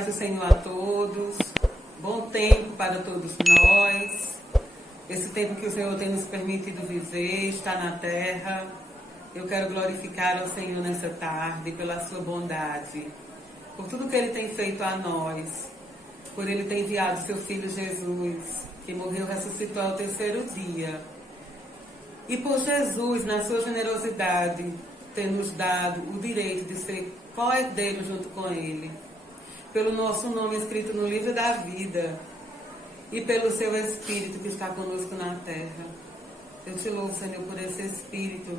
paz do Senhor a todos, bom tempo para todos nós, esse tempo que o Senhor tem nos permitido viver, estar na terra. Eu quero glorificar ao Senhor nessa tarde pela sua bondade, por tudo que Ele tem feito a nós, por Ele ter enviado seu Filho Jesus, que morreu e ressuscitou ao terceiro dia, e por Jesus, na sua generosidade, ter nos dado o direito de ser co-herdeiro junto com Ele, pelo nosso nome escrito no livro da vida e pelo seu Espírito que está conosco na terra. Eu te louvo, Senhor, por esse Espírito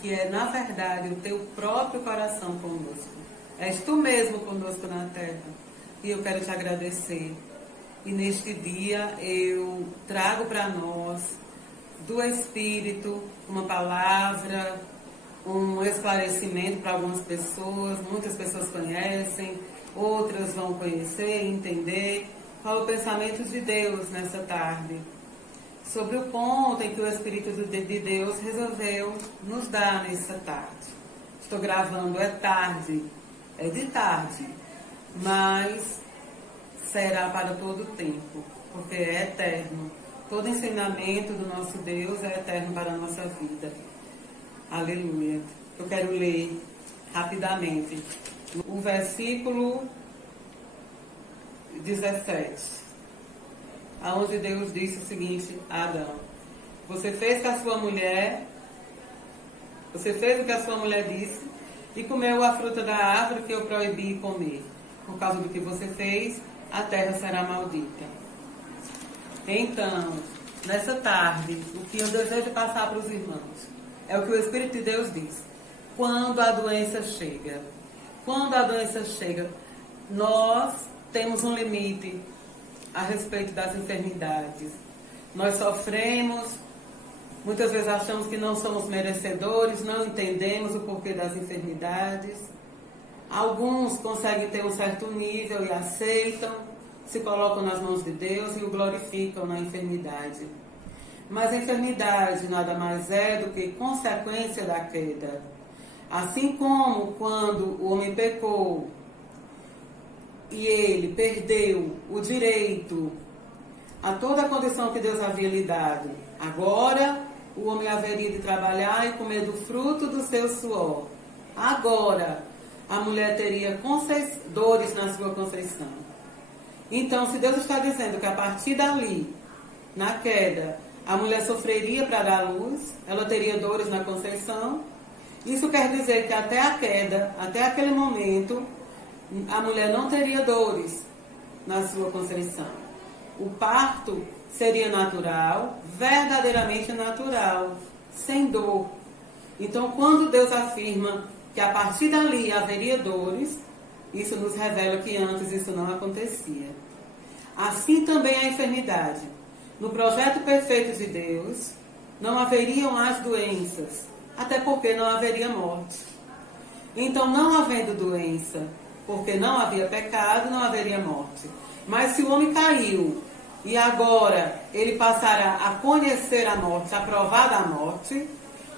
que é, na verdade, o teu próprio coração conosco. És tu mesmo conosco na terra. E eu quero te agradecer. E neste dia eu trago para nós, do Espírito, uma palavra, um esclarecimento para algumas pessoas. Muitas pessoas conhecem, outras vão conhecer e entender qual é o pensamento de Deus nessa tarde, sobre o ponto em que o Espírito de Deus resolveu nos dar nessa tarde. Estou gravando, é tarde, é de tarde, mas será para todo o tempo, porque é eterno. Todo ensinamento do nosso Deus é eterno para a nossa vida. Aleluia. Eu quero ler rapidamente o versículo 17, aonde Deus disse o seguinte a Adão: você fez o que a sua mulher disse e comeu a fruta da árvore que eu proibi comer. Por causa do que você fez, a terra será maldita. Então, nessa tarde, o que eu desejo passar para os irmãos é o que o Espírito de Deus diz. Quando a doença chega, nós temos um limite a respeito das enfermidades. Nós sofremos, muitas vezes achamos que não somos merecedores, não entendemos o porquê das enfermidades. Alguns conseguem ter um certo nível e aceitam, se colocam nas mãos de Deus e o glorificam na enfermidade. Mas a enfermidade nada mais é do que consequência da queda. Assim como quando o homem pecou e ele perdeu o direito a toda a condição que Deus havia lhe dado, agora o homem haveria de trabalhar e comer do fruto do seu suor. Agora a mulher teria dores na sua conceição. Então, se Deus está dizendo que a partir dali, na queda, a mulher sofreria para dar luz, ela teria dores na conceição, isso quer dizer que até a queda, até aquele momento, a mulher não teria dores na sua conceição. O parto seria natural, verdadeiramente natural, sem dor. Então, quando Deus afirma que a partir dali haveria dores, isso nos revela que antes isso não acontecia. Assim também a enfermidade. No projeto perfeito de Deus, não haveriam as doenças, até porque não haveria morte. Então, não havendo doença, porque não havia pecado, não haveria morte. Mas se o homem caiu e agora ele passará a conhecer a morte, a provar da morte,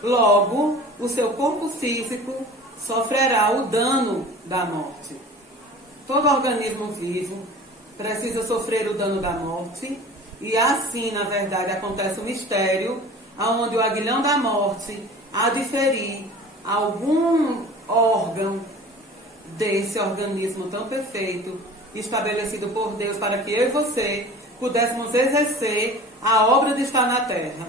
logo o seu corpo físico sofrerá o dano da morte. Todo organismo vivo precisa sofrer o dano da morte, e assim, na verdade, acontece o mistério, onde o aguilhão da morte há de ferir algum órgão desse organismo tão perfeito, estabelecido por Deus para que eu e você pudéssemos exercer a obra de estar na terra.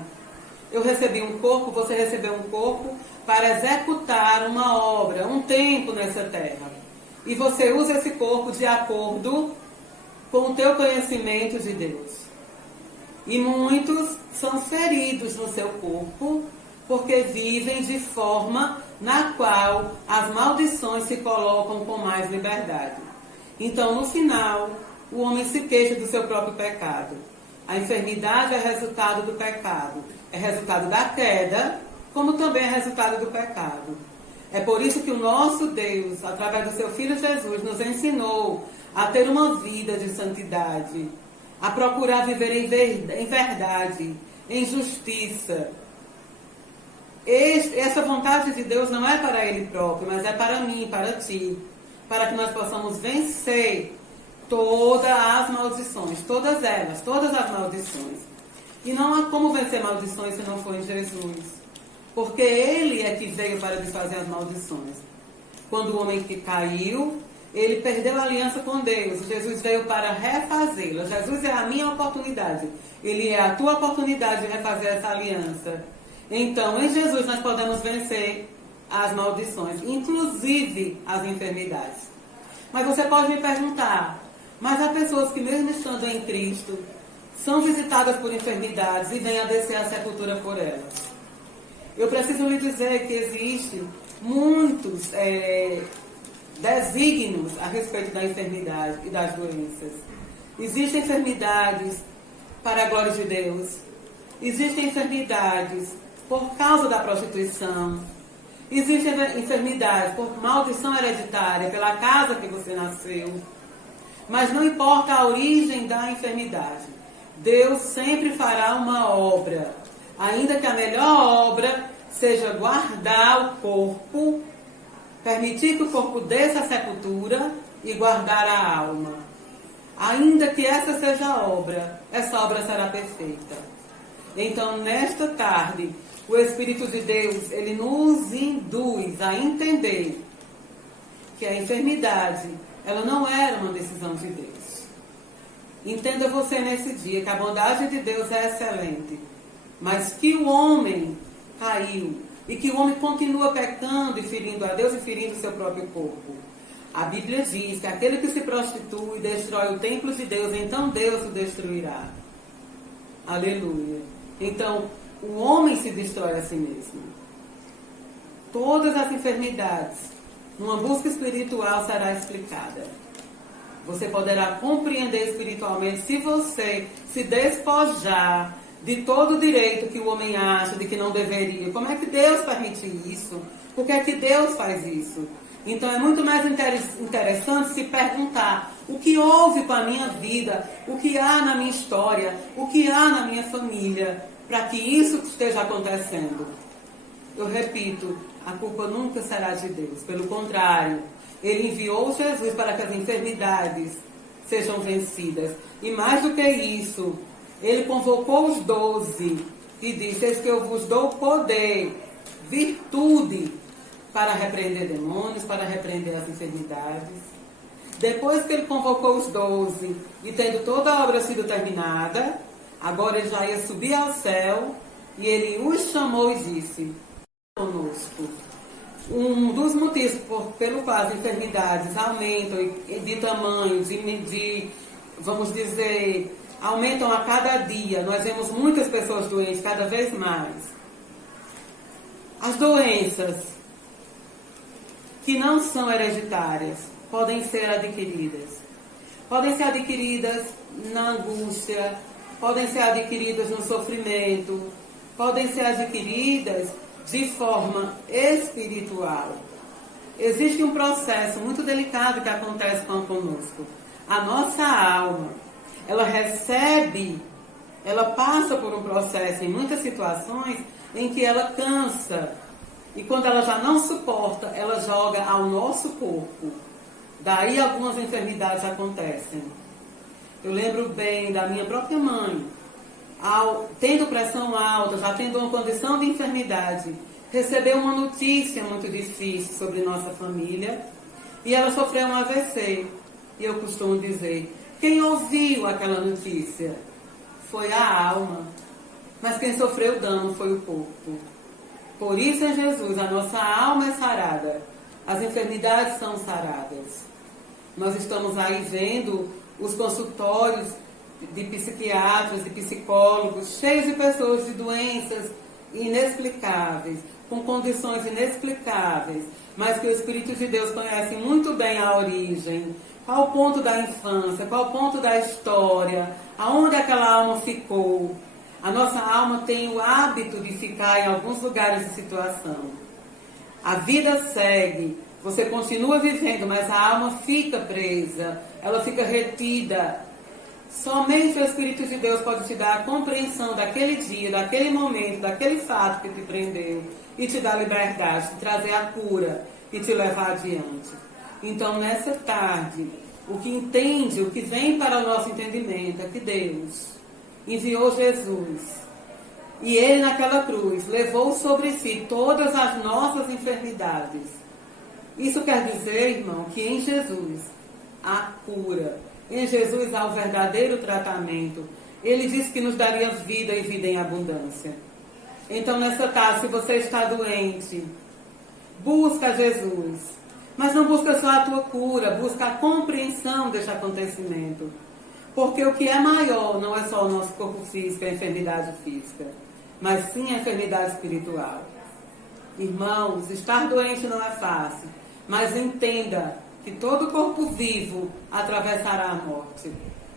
Eu recebi um corpo, você recebeu um corpo para executar uma obra, um tempo nessa terra. E você usa esse corpo de acordo com o teu conhecimento de Deus. E muitos são feridos no seu corpo porque vivem de forma na qual as maldições se colocam com mais liberdade. Então, no final, o homem se queixa do seu próprio pecado. A enfermidade é resultado do pecado. É resultado da queda, como também é resultado do pecado. É por isso que o nosso Deus, através do seu Filho Jesus, nos ensinou a ter uma vida de santidade, a procurar viver em verdade, em justiça. Essa vontade de Deus não é para Ele próprio, mas é para mim, para ti. para que nós possamos vencer todas as maldições, todas elas, todas as maldições. E não há como vencer maldições se não for em Jesus. Porque Ele é que veio para desfazer as maldições. Quando o homem que caiu, ele perdeu a aliança com Deus. Jesus veio para refazê-la. Jesus é a minha oportunidade. Ele é a tua oportunidade de refazer essa aliança. Então, em Jesus nós podemos vencer as maldições, inclusive as enfermidades. Mas você pode me perguntar, mas há pessoas que mesmo estando em Cristo, são visitadas por enfermidades e vêm a descer a sepultura por elas. Eu preciso lhe dizer que existem muitos desígnios a respeito da enfermidade e das doenças. Existem enfermidades para a glória de Deus. Existem enfermidades por causa da prostituição. Existem enfermidades por maldição hereditária, pela casa que você nasceu. Mas não importa a origem da enfermidade. Deus sempre fará uma obra, ainda que a melhor obra seja guardar o corpo, permitir que o corpo desça à sepultura e guardar a alma. Ainda que essa seja a obra, essa obra será perfeita. Então, nesta tarde, o Espírito de Deus, ele nos induz a entender que a enfermidade, ela não era uma decisão de Deus. Entenda você nesse dia que a bondade de Deus é excelente, mas que o homem caiu e que o homem continua pecando e ferindo a Deus e ferindo o seu próprio corpo. A Bíblia diz que aquele que se prostitui destrói o templo de Deus, então Deus o destruirá. Aleluia. Então, o homem se destrói a si mesmo. Todas as enfermidades, numa busca espiritual, será explicada. Você poderá compreender espiritualmente se você se despojar de todo o direito que o homem acha de que não deveria. Como é que Deus permite isso? Por que é que Deus faz isso? Então é muito mais interessante se perguntar o que houve com a minha vida, o que há na minha história, o que há na minha família, para que isso esteja acontecendo. Eu repito, a culpa nunca será de Deus. Pelo contrário, Ele enviou Jesus para que as enfermidades sejam vencidas. E mais do que isso, Ele convocou os 12 e disse: eis que eu vos dou poder, virtude, para repreender demônios, para repreender as enfermidades. Depois que Ele convocou os 12 e tendo toda a obra sido terminada, agora Ele já ia subir ao céu e Ele os chamou e disse: conosco. Um dos motivos pelo qual as enfermidades aumentam de tamanho, vamos dizer, aumentam a cada dia. Nós vemos muitas pessoas doentes cada vez mais. As doenças que não são hereditárias podem ser adquiridas. Podem ser adquiridas na angústia, podem ser adquiridas no sofrimento, podem ser adquiridas de forma espiritual. Existe um processo muito delicado que acontece conosco. A nossa alma, ela passa por um processo em muitas situações em que ela cansa. E quando ela já não suporta, ela joga ao nosso corpo. Daí algumas enfermidades acontecem. Eu lembro bem da minha própria mãe. Tendo pressão alta, já tendo uma condição de enfermidade, recebeu uma notícia muito difícil sobre nossa família e ela sofreu um AVC. E eu costumo dizer, quem ouviu aquela notícia foi a alma, mas quem sofreu o dano foi o corpo. Por isso, em Jesus, a nossa alma é sarada, as enfermidades são saradas. Nós estamos aí vendo os consultórios de psiquiatras, de psicólogos, cheios de pessoas de doenças inexplicáveis, com condições inexplicáveis, mas que o Espírito de Deus conhece muito bem a origem, qual o ponto da infância, qual o ponto da história, aonde aquela alma ficou. A nossa alma tem o hábito de ficar em alguns lugares de situação. A vida segue, você continua vivendo, mas a alma fica presa, ela fica retida. Somente o Espírito de Deus pode te dar a compreensão daquele dia, daquele momento, daquele fato que te prendeu e te dar liberdade, te trazer a cura e te levar adiante. Então, nessa tarde, o que vem para o nosso entendimento é que Deus enviou Jesus. E Ele naquela cruz levou sobre si todas as nossas enfermidades. Isso quer dizer, irmão, que em Jesus há cura. Em Jesus há o verdadeiro tratamento. Ele disse que nos daria vida e vida em abundância. Então, nessa tarde, se você está doente, busca Jesus. Mas não busca só a tua cura, busca a compreensão deste acontecimento. Porque o que é maior não é só o nosso corpo físico, a enfermidade física, mas sim a enfermidade espiritual. Irmãos, estar doente não é fácil, mas entenda que todo corpo vivo atravessará a morte.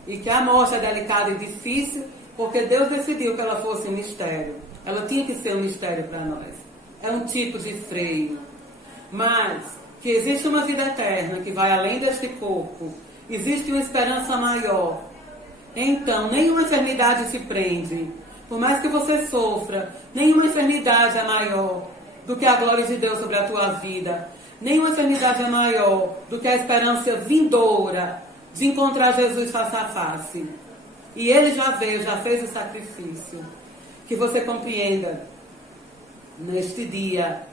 E que a morte é delicada e difícil, porque Deus decidiu que ela fosse um mistério. Ela tinha que ser um mistério para nós. É um tipo de freio. Mas que existe uma vida eterna que vai além deste corpo. Existe uma esperança maior. Então, nenhuma enfermidade te prende. Por mais que você sofra, nenhuma enfermidade é maior do que a glória de Deus sobre a tua vida. Nenhuma enfermidade é maior do que a esperança vindoura de encontrar Jesus face a face. E Ele já veio, já fez o sacrifício. Que você compreenda neste dia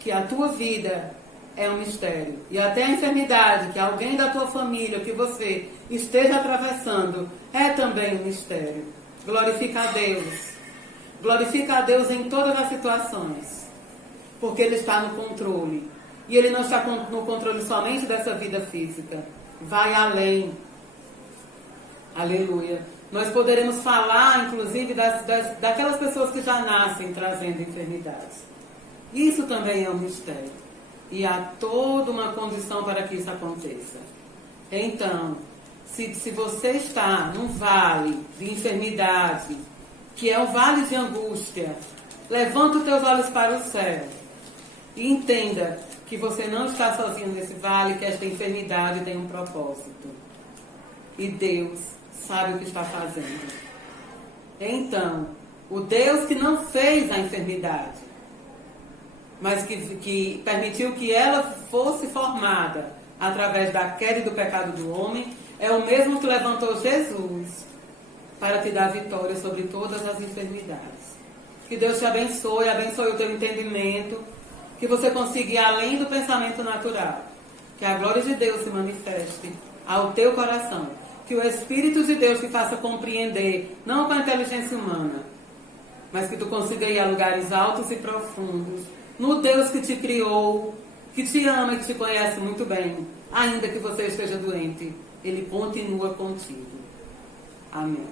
que a tua vida é um mistério. E até a enfermidade que alguém da tua família, que você esteja atravessando, é também um mistério. Glorifica a Deus. Glorifica a Deus em todas as situações. Porque Ele está no controle. E Ele não está no controle somente dessa vida física. Vai além. Aleluia. Nós poderemos falar, inclusive, daquelas pessoas que já nascem trazendo enfermidades. Isso também é um mistério. E há toda uma condição para que isso aconteça. Então, se você está num vale de enfermidade, que é um vale de angústia, levanta os teus olhos para o céu e entenda que você não está sozinho nesse vale, que esta enfermidade tem um propósito. E Deus sabe o que está fazendo. Então, o Deus que não fez a enfermidade, mas que permitiu que ela fosse formada através da queda e do pecado do homem, é o mesmo que levantou Jesus para te dar vitória sobre todas as enfermidades. Que Deus te abençoe o teu entendimento, que você consiga ir além do pensamento natural. Que a glória de Deus se manifeste ao teu coração. Que o Espírito de Deus te faça compreender, não com a inteligência humana, mas que tu consiga ir a lugares altos e profundos, no Deus que te criou, que te ama e que te conhece muito bem. Ainda que você esteja doente, Ele continua contigo. Amém.